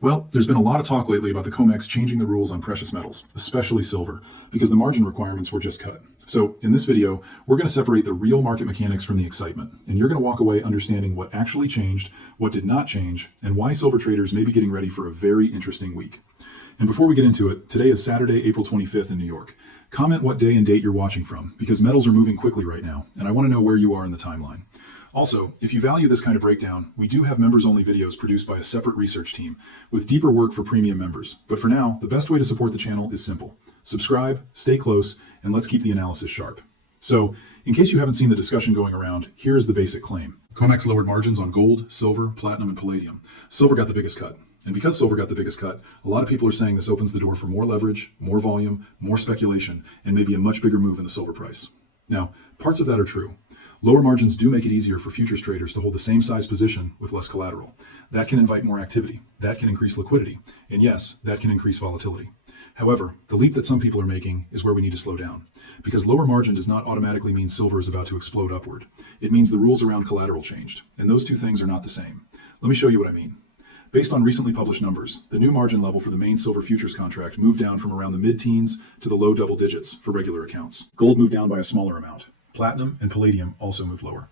Well, there's been a lot of talk lately about the COMEX changing the rules on precious metals, especially silver, because the margin requirements were just cut. So in this video, we're going to separate the real market mechanics from the excitement, and you're going to walk away understanding what actually changed, what did not change, and why silver traders may be getting ready for a very interesting week. And before we get into it, today is Saturday, April 25th in New York. Comment what day and date you're watching from, because metals are moving quickly right now, and I want to know where you are in the timeline. Also, if you value this kind of breakdown, we do have members-only videos produced by a separate research team with deeper work for premium members. But for now, the best way to support the channel is simple. Subscribe, stay close, and let's keep the analysis sharp. So, in case you haven't seen the discussion going around, here is the basic claim. COMEX lowered margins on gold, silver, platinum, and palladium. Silver got the biggest cut. And because silver got the biggest cut, a lot of people are saying this opens the door for more leverage, more volume, more speculation, and maybe a much bigger move in the silver price. Now, parts of that are true. Lower margins do make it easier for futures traders to hold the same size position with less collateral. That can invite more activity. That can increase liquidity. And yes, that can increase volatility. However, the leap that some people are making is where we need to slow down. Because lower margin does not automatically mean silver is about to explode upward. It means the rules around collateral changed. And those two things are not the same. Let me show you what I mean. Based on recently published numbers, the new margin level for the main silver futures contract moved down from around the mid-teens to the low double digits for regular accounts. Gold moved down by a smaller amount. Platinum and palladium also moved lower.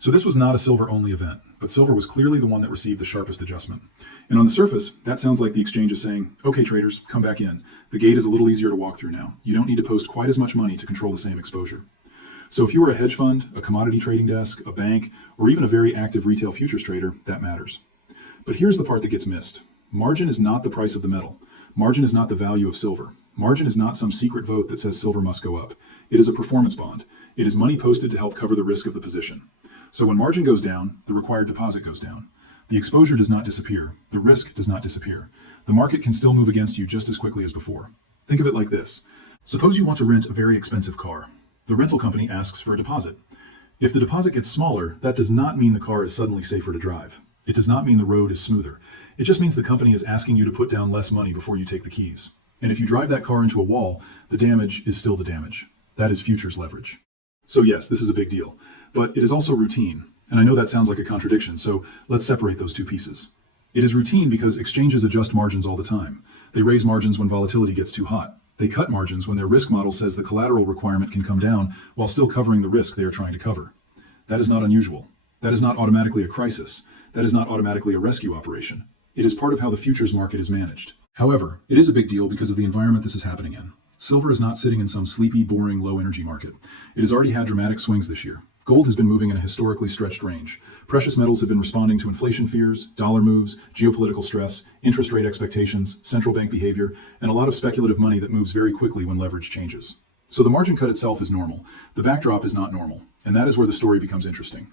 So this was not a silver-only event, but silver was clearly the one that received the sharpest adjustment. And on the surface, that sounds like the exchange is saying, okay traders, come back in. The gate is a little easier to walk through now. You don't need to post quite as much money to control the same exposure. So if you were a hedge fund, a commodity trading desk, a bank, or even a very active retail futures trader, that matters. But here's the part that gets missed. Margin is not the price of the metal. Margin is not the value of silver. Margin is not some secret vote that says silver must go up. It is a performance bond. It is money posted to help cover the risk of the position. So when margin goes down, the required deposit goes down. The exposure does not disappear. The risk does not disappear. The market can still move against you just as quickly as before. Think of it like this. Suppose you want to rent a very expensive car. The rental company asks for a deposit. If the deposit gets smaller, that does not mean the car is suddenly safer to drive. It does not mean the road is smoother. It just means the company is asking you to put down less money before you take the keys. And if you drive that car into a wall, the damage is still the damage. That is futures leverage. So yes, this is a big deal, but it is also routine. And I know that sounds like a contradiction, so let's separate those two pieces. It is routine because exchanges adjust margins all the time. They raise margins when volatility gets too hot. They cut margins when their risk model says the collateral requirement can come down while still covering the risk they are trying to cover. That is not unusual. That is not automatically a crisis. That is not automatically a rescue operation. It is part of how the futures market is managed. However, it is a big deal because of the environment this is happening in. Silver is not sitting in some sleepy, boring, low-energy market. It has already had dramatic swings this year. Gold has been moving in a historically stretched range. Precious metals have been responding to inflation fears, dollar moves, geopolitical stress, interest rate expectations, central bank behavior, and a lot of speculative money that moves very quickly when leverage changes. So the margin cut itself is normal. The backdrop is not normal, and that is where the story becomes interesting.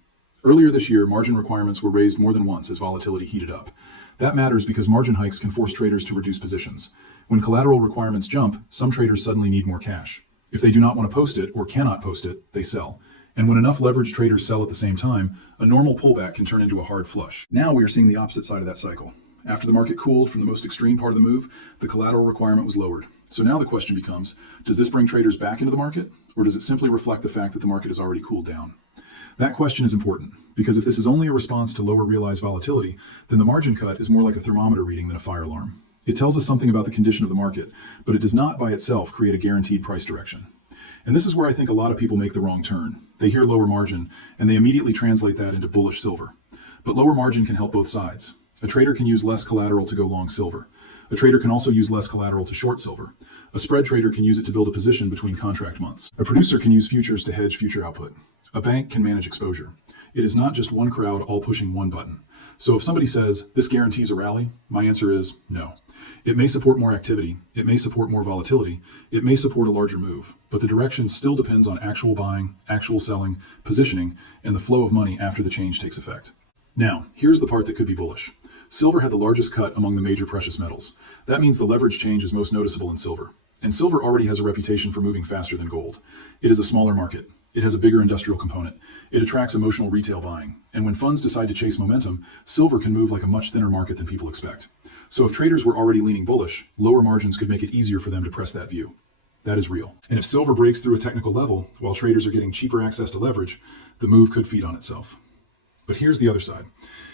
Earlier this year, margin requirements were raised more than once as volatility heated up. That matters because margin hikes can force traders to reduce positions. When collateral requirements jump, some traders suddenly need more cash. If they do not want to post it or cannot post it, they sell. And when enough leveraged traders sell at the same time, a normal pullback can turn into a hard flush. Now we are seeing the opposite side of that cycle. After the market cooled from the most extreme part of the move, the collateral requirement was lowered. So now the question becomes, does this bring traders back into the market, or does it simply reflect the fact that the market has already cooled down? That question is important, because if this is only a response to lower realized volatility, then the margin cut is more like a thermometer reading than a fire alarm. It tells us something about the condition of the market, but it does not by itself create a guaranteed price direction. And this is where I think a lot of people make the wrong turn. They hear lower margin, and they immediately translate that into bullish silver. But lower margin can help both sides. A trader can use less collateral to go long silver. A trader can also use less collateral to short silver. A spread trader can use it to build a position between contract months. A producer can use futures to hedge future output. A bank can manage exposure. It is not just one crowd all pushing one button. So if somebody says, this guarantees a rally, my answer is no. It may support more activity, it may support more volatility, it may support a larger move, but the direction still depends on actual buying, actual selling, positioning, and the flow of money after the change takes effect. Now, here's the part that could be bullish. Silver had the largest cut among the major precious metals. That means the leverage change is most noticeable in silver. And silver already has a reputation for moving faster than gold. It is a smaller market. It has a bigger industrial component. It attracts emotional retail buying. And when funds decide to chase momentum, silver can move like a much thinner market than people expect. So if traders were already leaning bullish, lower margins could make it easier for them to press that view. That is real. And if silver breaks through a technical level, while traders are getting cheaper access to leverage, the move could feed on itself. But here's the other side.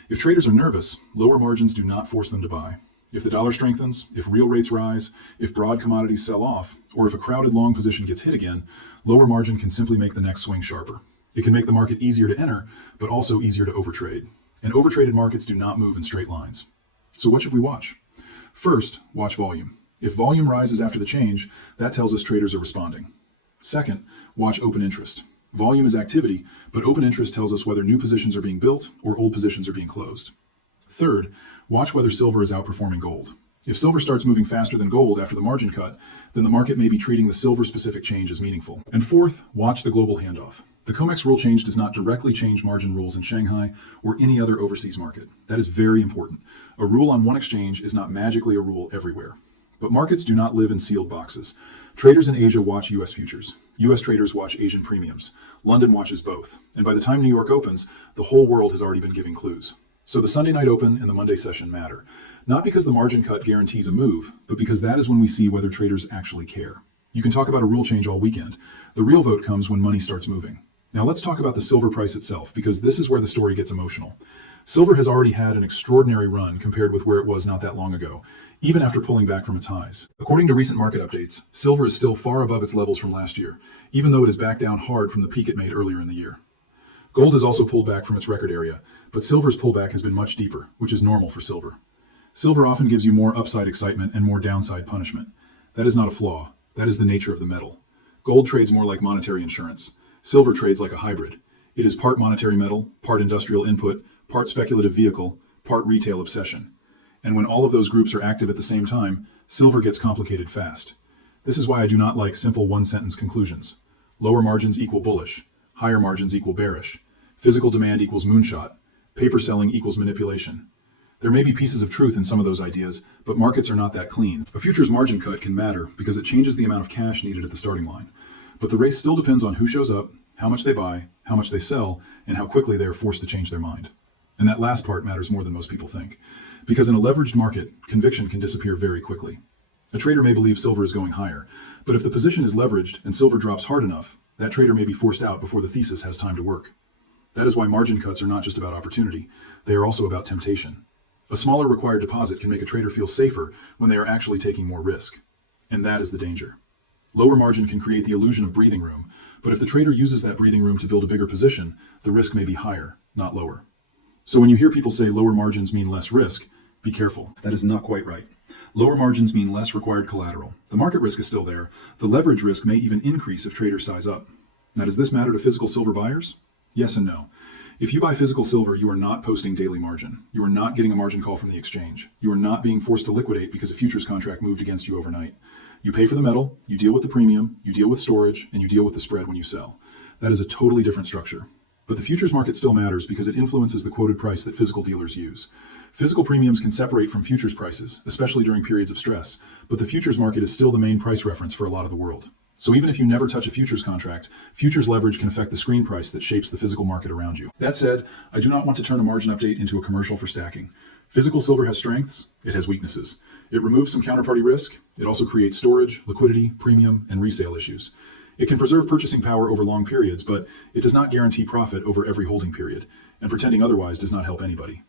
If traders are nervous, lower margins do not force them to buy. If the dollar strengthens, if real rates rise, if broad commodities sell off, or if a crowded long position gets hit again, lower margin can simply make the next swing sharper. It can make the market easier to enter, but also easier to overtrade. And overtraded markets do not move in straight lines. So what should we watch? First, watch volume. If volume rises after the change, that tells us traders are responding. Second, watch open interest. Volume is activity, but open interest tells us whether new positions are being built or old positions are being closed. Third, watch whether silver is outperforming gold. If silver starts moving faster than gold after the margin cut, then the market may be treating the silver-specific change as meaningful. And fourth, watch the global handoff. The COMEX rule change does not directly change margin rules in Shanghai or any other overseas market. That is very important. A rule on one exchange is not magically a rule everywhere. But markets do not live in sealed boxes. Traders in Asia watch U.S. futures. U.S. traders watch Asian premiums. London watches both. And by the time New York opens, the whole world has already been giving clues. So the Sunday night open and the Monday session matter. Not because the margin cut guarantees a move, but because that is when we see whether traders actually care. You can talk about a rule change all weekend. The real vote comes when money starts moving. Now let's talk about the silver price itself, because this is where the story gets emotional. Silver has already had an extraordinary run compared with where it was not that long ago, even after pulling back from its highs. According to recent market updates, silver is still far above its levels from last year, even though it is back down hard from the peak it made earlier in the year. Gold has also pulled back from its record area, but silver's pullback has been much deeper, which is normal for silver. Silver often gives you more upside excitement and more downside punishment. That is not a flaw. That is the nature of the metal. Gold trades more like monetary insurance. Silver trades like a hybrid. It is part monetary metal, part industrial input, part speculative vehicle, part retail obsession. And when all of those groups are active at the same time, silver gets complicated fast. This is why I do not like simple one-sentence conclusions. Lower margins equal bullish. Higher margins equal bearish. Physical demand equals moonshot. Paper selling equals manipulation. There may be pieces of truth in some of those ideas, but markets are not that clean. A futures margin cut can matter because it changes the amount of cash needed at the starting line. But the race still depends on who shows up, how much they buy, how much they sell, and how quickly they are forced to change their mind. And that last part matters more than most people think. Because in a leveraged market, conviction can disappear very quickly. A trader may believe silver is going higher, but if the position is leveraged and silver drops hard enough, that trader may be forced out before the thesis has time to work. That is why margin cuts are not just about opportunity, they are also about temptation. A smaller required deposit can make a trader feel safer when they are actually taking more risk. And that is the danger. Lower margin can create the illusion of breathing room, but if the trader uses that breathing room to build a bigger position, the risk may be higher, not lower. So when you hear people say lower margins mean less risk, be careful. That is not quite right. Lower margins mean less required collateral. The market risk is still there. The leverage risk may even increase if traders size up. Now, does this matter to physical silver buyers? Yes and no. If you buy physical silver, you are not posting daily margin. You are not getting a margin call from the exchange. You are not being forced to liquidate because a futures contract moved against you overnight. You pay for the metal, you deal with the premium, you deal with storage, and you deal with the spread when you sell. That is a totally different structure. But the futures market still matters because it influences the quoted price that physical dealers use. Physical premiums can separate from futures prices, especially during periods of stress, but the futures market is still the main price reference for a lot of the world. So even if you never touch a futures contract, futures leverage can affect the screen price that shapes the physical market around you. That said, I do not want to turn a margin update into a commercial for stacking. Physical silver has strengths, it has weaknesses. It removes some counterparty risk. It also creates storage, liquidity, premium, and resale issues. It can preserve purchasing power over long periods, but it does not guarantee profit over every holding period, and pretending otherwise does not help anybody.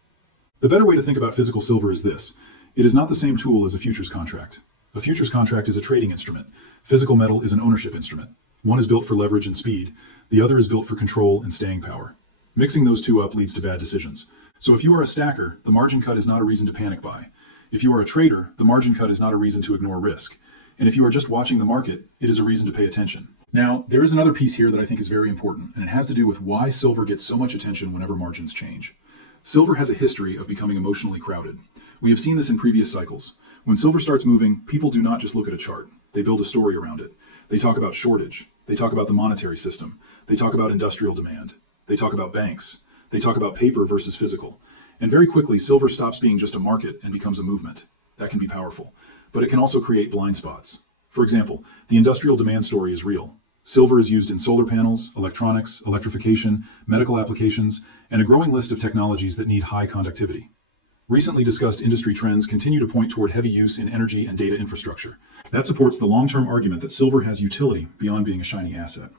The better way to think about physical silver is this. It is not the same tool as a futures contract. A futures contract is a trading instrument. Physical metal is an ownership instrument. One is built for leverage and speed. The other is built for control and staying power. Mixing those two up leads to bad decisions. So if you are a stacker, the margin cut is not a reason to panic buy. If you are a trader, the margin cut is not a reason to ignore risk. And if you are just watching the market, it is a reason to pay attention. Now, there is another piece here that I think is very important, and it has to do with why silver gets so much attention whenever margins change. Silver has a history of becoming emotionally crowded. We have seen this in previous cycles. When silver starts moving, people do not just look at a chart. They build a story around it. They talk about shortage. They talk about the monetary system. They talk about industrial demand. They talk about banks. They talk about paper versus physical. And very quickly, silver stops being just a market and becomes a movement. That can be powerful. But it can also create blind spots. For example, the industrial demand story is real. Silver is used in solar panels, electronics, electrification, medical applications, and a growing list of technologies that need high conductivity. Recently discussed industry trends continue to point toward heavy use in energy and data infrastructure. That supports the long-term argument that silver has utility beyond being a shiny asset.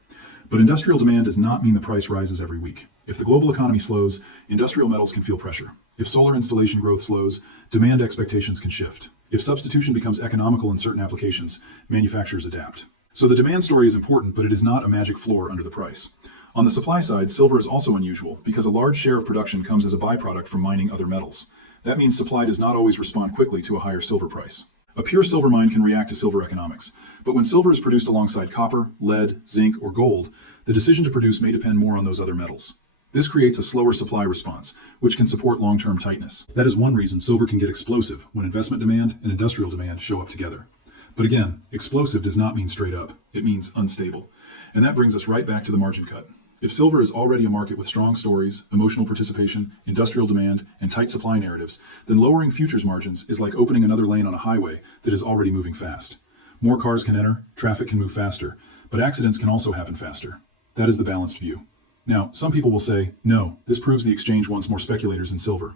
But industrial demand does not mean the price rises every week. If the global economy slows, industrial metals can feel pressure. If solar installation growth slows, demand expectations can shift. If substitution becomes economical in certain applications, manufacturers adapt. So the demand story is important, but it is not a magic floor under the price. On the supply side, silver is also unusual because a large share of production comes as a byproduct from mining other metals. That means supply does not always respond quickly to a higher silver price. A pure silver mine can react to silver economics, but when silver is produced alongside copper, lead, zinc, or gold, the decision to produce may depend more on those other metals. This creates a slower supply response, which can support long-term tightness. That is one reason silver can get explosive when investment demand and industrial demand show up together. But again, explosive does not mean straight up. It means unstable. And that brings us right back to the margin cut. If silver is already a market with strong stories, emotional participation, industrial demand, and tight supply narratives, then lowering futures margins is like opening another lane on a highway that is already moving fast. More cars can enter, traffic can move faster, but accidents can also happen faster. That is the balanced view. Now, some people will say, no, this proves the exchange wants more speculators in silver.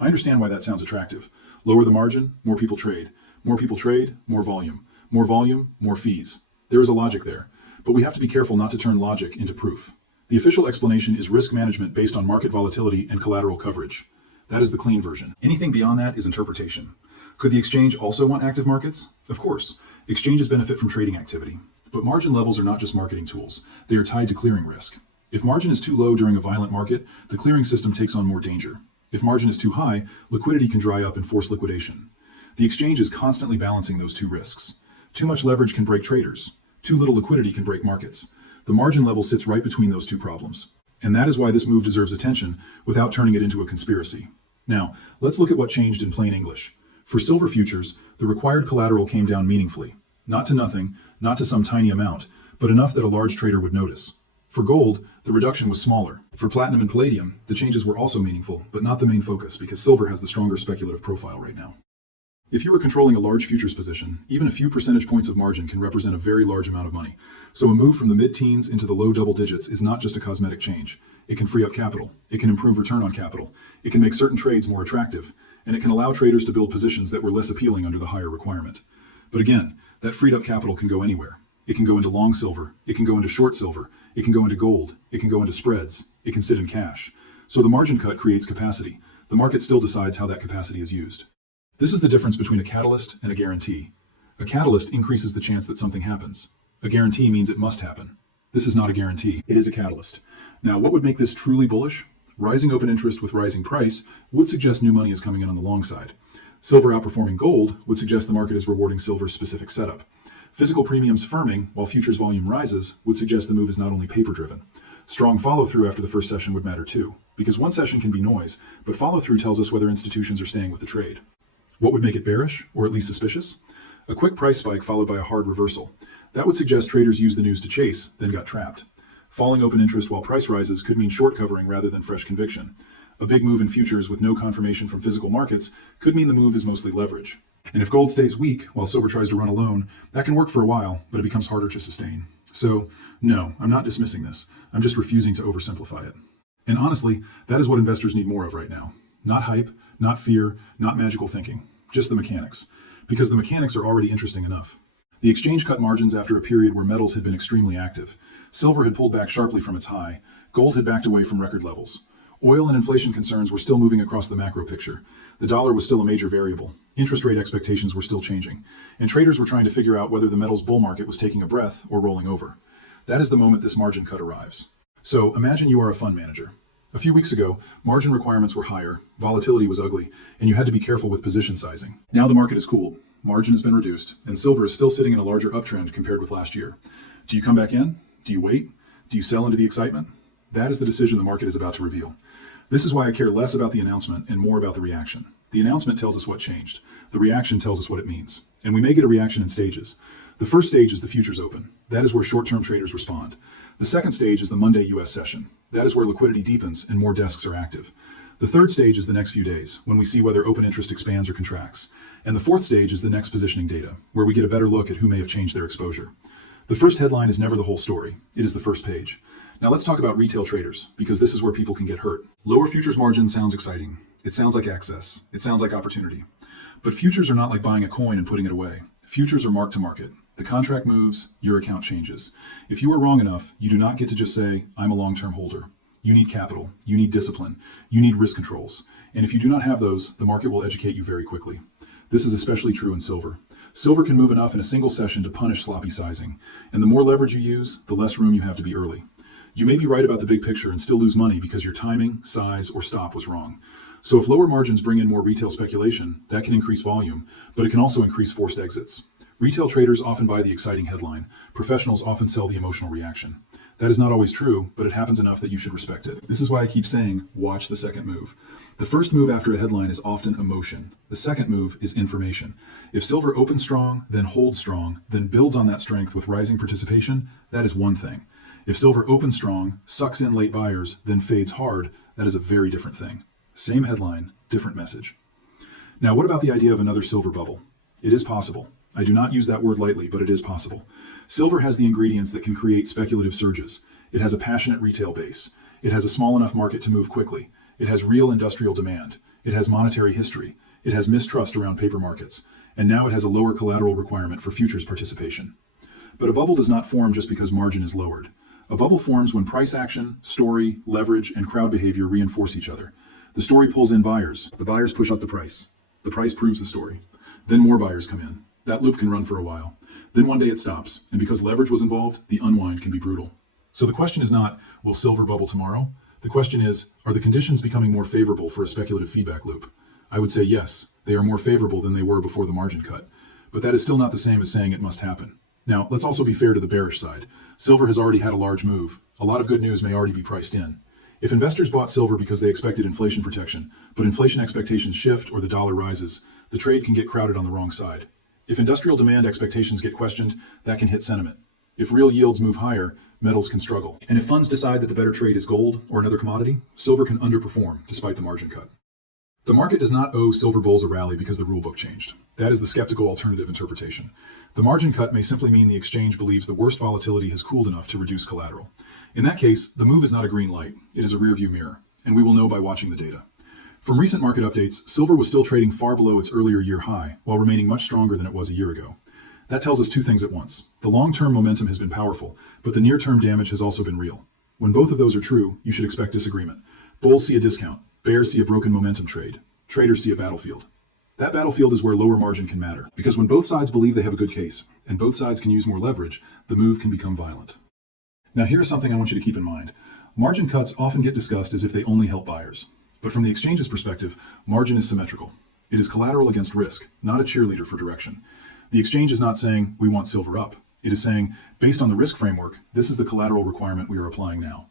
I understand why that sounds attractive. Lower the margin, more people trade. More people trade, more volume. More volume, more fees. There is a logic there, but we have to be careful not to turn logic into proof. The official explanation is risk management based on market volatility and collateral coverage. That is the clean version. Anything beyond that is interpretation. Could the exchange also want active markets? Of course. Exchanges benefit from trading activity. But margin levels are not just marketing tools. They are tied to clearing risk. If margin is too low during a violent market, the clearing system takes on more danger. If margin is too high, liquidity can dry up and force liquidation. The exchange is constantly balancing those two risks. Too much leverage can break traders. Too little liquidity can break markets. The margin level sits right between those two problems. And that is why this move deserves attention without turning it into a conspiracy. Now, let's look at what changed in plain English. For silver futures, the required collateral came down meaningfully. Not to nothing, not to some tiny amount, but enough that a large trader would notice. For gold, the reduction was smaller. For platinum and palladium, the changes were also meaningful, but not the main focus because silver has the stronger speculative profile right now. If you are controlling a large futures position, even a few percentage points of margin can represent a very large amount of money. So a move from the mid-teens into the low double digits is not just a cosmetic change. It can free up capital. It can improve return on capital. It can make certain trades more attractive. And it can allow traders to build positions that were less appealing under the higher requirement. But again, that freed up capital can go anywhere. It can go into long silver. It can go into short silver. It can go into gold. It can go into spreads. It can sit in cash. So the margin cut creates capacity. The market still decides how that capacity is used. This is the difference between a catalyst and a guarantee. A catalyst increases the chance that something happens. A guarantee means it must happen. This is not a guarantee. It is a catalyst. Now, what would make this truly bullish? Rising open interest with rising price would suggest new money is coming in on the long side. Silver outperforming gold would suggest the market is rewarding silver's specific setup. Physical premiums firming while futures volume rises would suggest the move is not only paper-driven. Strong follow-through after the first session would matter too, because one session can be noise, but follow-through tells us whether institutions are staying with the trade. What would make it bearish, or at least suspicious? A quick price spike followed by a hard reversal. That would suggest traders used the news to chase, then got trapped. Falling open interest while price rises could mean short covering rather than fresh conviction. A big move in futures with no confirmation from physical markets could mean the move is mostly leverage. And if gold stays weak while silver tries to run alone, that can work for a while, but it becomes harder to sustain. So, no, I'm not dismissing this. I'm just refusing to oversimplify it. And honestly, that is what investors need more of right now. Not hype, not fear, not magical thinking, just the mechanics. Because the mechanics are already interesting enough. The exchange cut margins after a period where metals had been extremely active. Silver had pulled back sharply from its high. Gold had backed away from record levels. Oil and inflation concerns were still moving across the macro picture. The dollar was still a major variable. Interest rate expectations were still changing. And traders were trying to figure out whether the metals bull market was taking a breath or rolling over. That is the moment this margin cut arrives. So imagine you are a fund manager. A few weeks ago, margin requirements were higher, volatility was ugly, and you had to be careful with position sizing. Now the market is cooled, margin has been reduced, and silver is still sitting in a larger uptrend compared with last year. Do you come back in? Do you wait? Do you sell into the excitement? That is the decision the market is about to reveal. This is why I care less about the announcement and more about the reaction. The announcement tells us what changed. The reaction tells us what it means. And we may get a reaction in stages. The first stage is the futures open. That is where short-term traders respond. The second stage is the Monday US session. That is where liquidity deepens and more desks are active. The third stage is the next few days, when we see whether open interest expands or contracts. And the fourth stage is the next positioning data, where we get a better look at who may have changed their exposure. The first headline is never the whole story. It is the first page. Now let's talk about retail traders, because this is where people can get hurt. Lower futures margin sounds exciting. It sounds like access. It sounds like opportunity. But futures are not like buying a coin and putting it away. Futures are mark to market. The contract moves, your account changes. If you are wrong enough, you do not get to just say, I'm a long-term holder. You need capital, you need discipline, you need risk controls. And if you do not have those, the market will educate you very quickly. This is especially true in silver. Silver can move enough in a single session to punish sloppy sizing. And the more leverage you use, the less room you have to be early. You may be right about the big picture and still lose money because your timing, size, or stop was wrong. So if lower margins bring in more retail speculation, that can increase volume, but it can also increase forced exits. Retail traders often buy the exciting headline. Professionals often sell the emotional reaction. That is not always true, but it happens enough that you should respect it. This is why I keep saying, watch the second move. The first move after a headline is often emotion. The second move is information. If silver opens strong, then holds strong, then builds on that strength with rising participation, that is one thing. If silver opens strong, sucks in late buyers, then fades hard, that is a very different thing. Same headline, different message. Now, what about the idea of another silver bubble? It is possible. I do not use that word lightly, but it is possible. Silver has the ingredients that can create speculative surges. It has a passionate retail base. It has a small enough market to move quickly. It has real industrial demand. It has monetary history. It has mistrust around paper markets. And now it has a lower collateral requirement for futures participation. But a bubble does not form just because margin is lowered. A bubble forms when price action, story, leverage, and crowd behavior reinforce each other. The story pulls in buyers. The buyers push up the price. The price proves the story. Then more buyers come in. That loop can run for a while. Then one day it stops, and because leverage was involved, the unwind can be brutal. So the question is not, will silver bubble tomorrow? The question is, are the conditions becoming more favorable for a speculative feedback loop? I would say yes, they are more favorable than they were before the margin cut. But that is still not the same as saying it must happen. Now, let's also be fair to the bearish side. Silver has already had a large move. A lot of good news may already be priced in. If investors bought silver because they expected inflation protection, but inflation expectations shift or the dollar rises, the trade can get crowded on the wrong side. If industrial demand expectations get questioned, that can hit sentiment. If real yields move higher, metals can struggle. And if funds decide that the better trade is gold or another commodity, silver can underperform despite the margin cut. The market does not owe silver bulls a rally because the rulebook changed. That is the skeptical alternative interpretation. The margin cut may simply mean the exchange believes the worst volatility has cooled enough to reduce collateral. In that case, the move is not a green light, it is a rearview mirror, and we will know by watching the data. From recent market updates, silver was still trading far below its earlier year high, while remaining much stronger than it was a year ago. That tells us two things at once. The long-term momentum has been powerful, but the near-term damage has also been real. When both of those are true, you should expect disagreement. Bulls see a discount, bears see a broken momentum trade, traders see a battlefield. That battlefield is where lower margin can matter, because when both sides believe they have a good case, and both sides can use more leverage, the move can become violent. Now here's something I want you to keep in mind. Margin cuts often get discussed as if they only help buyers. But from the exchange's perspective, margin is symmetrical. It is collateral against risk, not a cheerleader for direction. The exchange is not saying, we want silver up. It is saying, based on the risk framework, this is the collateral requirement we are applying now.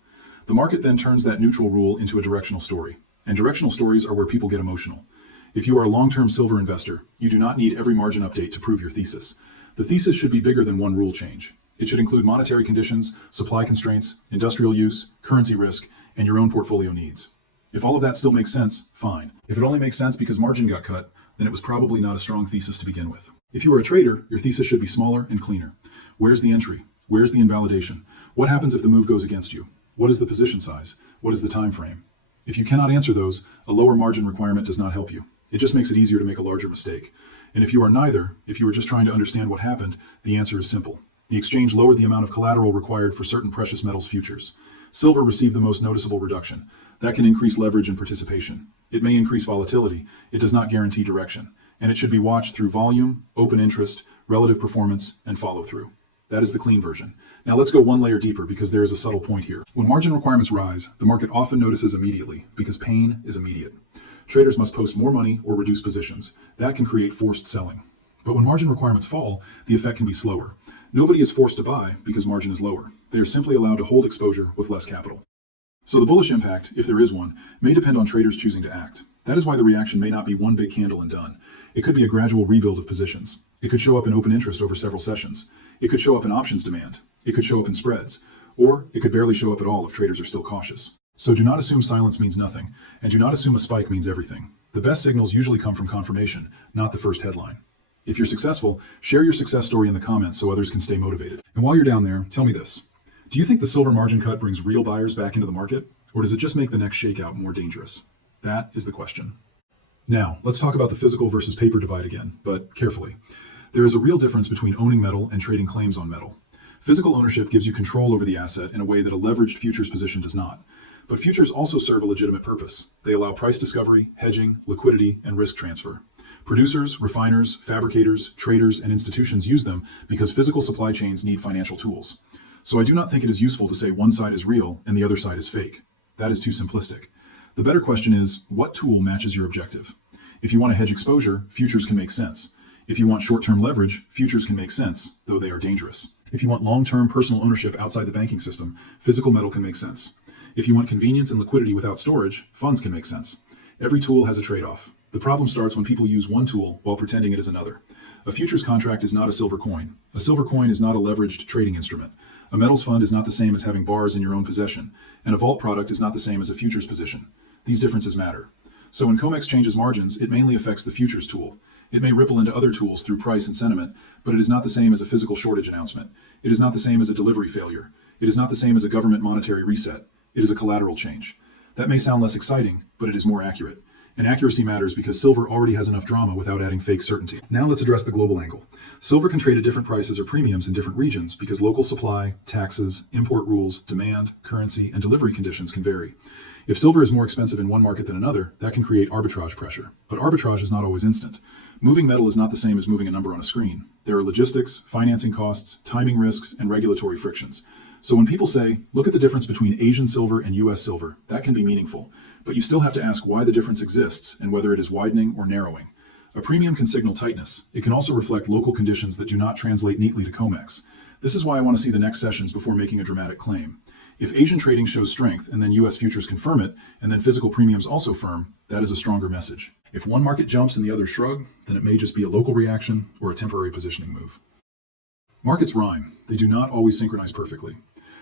The market then turns that neutral rule into a directional story. And directional stories are where people get emotional. If you are a long-term silver investor, you do not need every margin update to prove your thesis. The thesis should be bigger than one rule change. It should include monetary conditions, supply constraints, industrial use, currency risk, and your own portfolio needs. If all of that still makes sense, fine. If it only makes sense because margin got cut, then it was probably not a strong thesis to begin with. If you are a trader, your thesis should be smaller and cleaner. Where's the entry? Where's the invalidation? What happens if the move goes against you? What is the position size? What is the time frame? If you cannot answer those, a lower margin requirement does not help you. It just makes it easier to make a larger mistake. And if you are neither, if you are just trying to understand what happened, the answer is simple. The exchange lowered the amount of collateral required for certain precious metals futures. Silver received the most noticeable reduction. That can increase leverage and participation. It may increase volatility. It does not guarantee direction. And it should be watched through volume, open interest, relative performance, and follow-through. That is the clean version. Now let's go one layer deeper because there is a subtle point here. When margin requirements rise, the market often notices immediately because pain is immediate. Traders must post more money or reduce positions. That can create forced selling. But when margin requirements fall, the effect can be slower. Nobody is forced to buy because margin is lower. They are simply allowed to hold exposure with less capital. So the bullish impact, if there is one, may depend on traders choosing to act. That is why the reaction may not be one big candle and done. It could be a gradual rebuild of positions. It could show up in open interest over several sessions. It could show up in options demand. It could show up in spreads. Or it could barely show up at all if traders are still cautious. So do not assume silence means nothing, and do not assume a spike means everything. The best signals usually come from confirmation, not the first headline. If you're successful, share your success story in the comments so others can stay motivated. And while you're down there, tell me this. Do you think the silver margin cut brings real buyers back into the market, or does it just make the next shakeout more dangerous? That is the question. Now, let's talk about the physical versus paper divide again, but carefully. There is a real difference between owning metal and trading claims on metal. Physical ownership gives you control over the asset in a way that a leveraged futures position does not. But futures also serve a legitimate purpose. They allow price discovery, hedging, liquidity, and risk transfer. Producers, refiners, fabricators, traders, and institutions use them because physical supply chains need financial tools. So I do not think it is useful to say one side is real and the other side is fake. That is too simplistic. The better question is, what tool matches your objective? If you want to hedge exposure, futures can make sense. If you want short-term leverage, futures can make sense, though they are dangerous. If you want long-term personal ownership outside the banking system, physical metal can make sense. If you want convenience and liquidity without storage, funds can make sense. Every tool has a trade-off. The problem starts when people use one tool while pretending it is another. A futures contract is not a silver coin. A silver coin is not a leveraged trading instrument. A metals fund is not the same as having bars in your own possession, and a vault product is not the same as a futures position. These differences matter. So when COMEX changes margins, it mainly affects the futures tool. It may ripple into other tools through price and sentiment, but it is not the same as a physical shortage announcement. It is not the same as a delivery failure. It is not the same as a government monetary reset. It is a collateral change. That may sound less exciting, but it is more accurate. And accuracy matters because silver already has enough drama without adding fake certainty. Now let's address the global angle. Silver can trade at different prices or premiums in different regions because local supply, taxes, import rules, demand, currency, and delivery conditions can vary. If silver is more expensive in one market than another, that can create arbitrage pressure. But arbitrage is not always instant. Moving metal is not the same as moving a number on a screen. There are logistics, financing costs, timing risks, and regulatory frictions. So when people say, look at the difference between Asian silver and US silver, that can be meaningful. But you still have to ask why the difference exists and whether it is widening or narrowing. A premium can signal tightness. It can also reflect local conditions that do not translate neatly to COMEX. This is why I want to see the next sessions before making a dramatic claim. If Asian trading shows strength and then US futures confirm it, and then physical premiums also firm, that is a stronger message. If one market jumps and the other shrug, then it may just be a local reaction or a temporary positioning move. Markets rhyme. They do not always synchronize perfectly.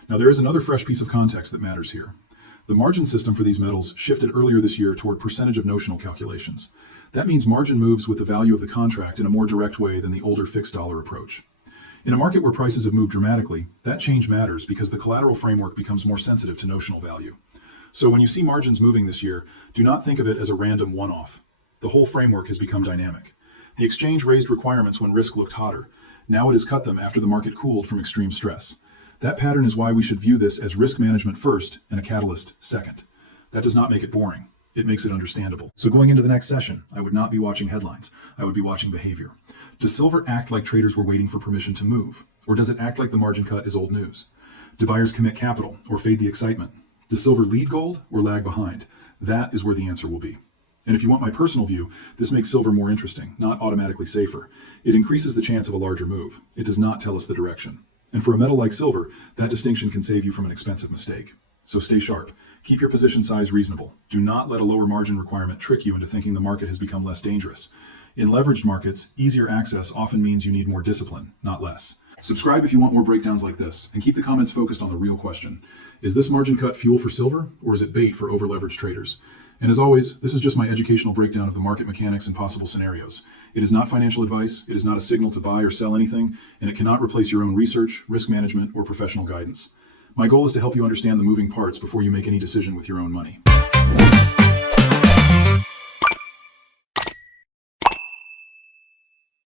Now there is another fresh piece of context that matters here. The margin system for these metals shifted earlier this year toward percentage of notional calculations. That means margin moves with the value of the contract in a more direct way than the older fixed dollar approach. In a market where prices have moved dramatically, that change matters because the collateral framework becomes more sensitive to notional value. So when you see margins moving this year, do not think of it as a random one-off. The whole framework has become dynamic. The exchange raised requirements when risk looked hotter. Now it has cut them after the market cooled from extreme stress. That pattern is why we should view this as risk management first and a catalyst second. That does not make it boring. It makes it understandable. So going into the next session, I would not be watching headlines. I would be watching behavior. Does silver act like traders were waiting for permission to move? Or does it act like the margin cut is old news? Do buyers commit capital or fade the excitement? Does silver lead gold or lag behind? That is where the answer will be. And if you want my personal view, this makes silver more interesting, not automatically safer. It increases the chance of a larger move. It does not tell us the direction. And for a metal like silver, that distinction can save you from an expensive mistake. So stay sharp. Keep your position size reasonable. Do not let a lower margin requirement trick you into thinking the market has become less dangerous. In leveraged markets, easier access often means you need more discipline, not less. Subscribe if you want more breakdowns like this, and keep the comments focused on the real question. Is this margin cut fuel for silver, or is it bait for over-leveraged traders? And as always, this is just my educational breakdown of the market mechanics and possible scenarios. It is not financial advice, it is not a signal to buy or sell anything, and it cannot replace your own research, risk management, or professional guidance. My goal is to help you understand the moving parts before you make any decision with your own money.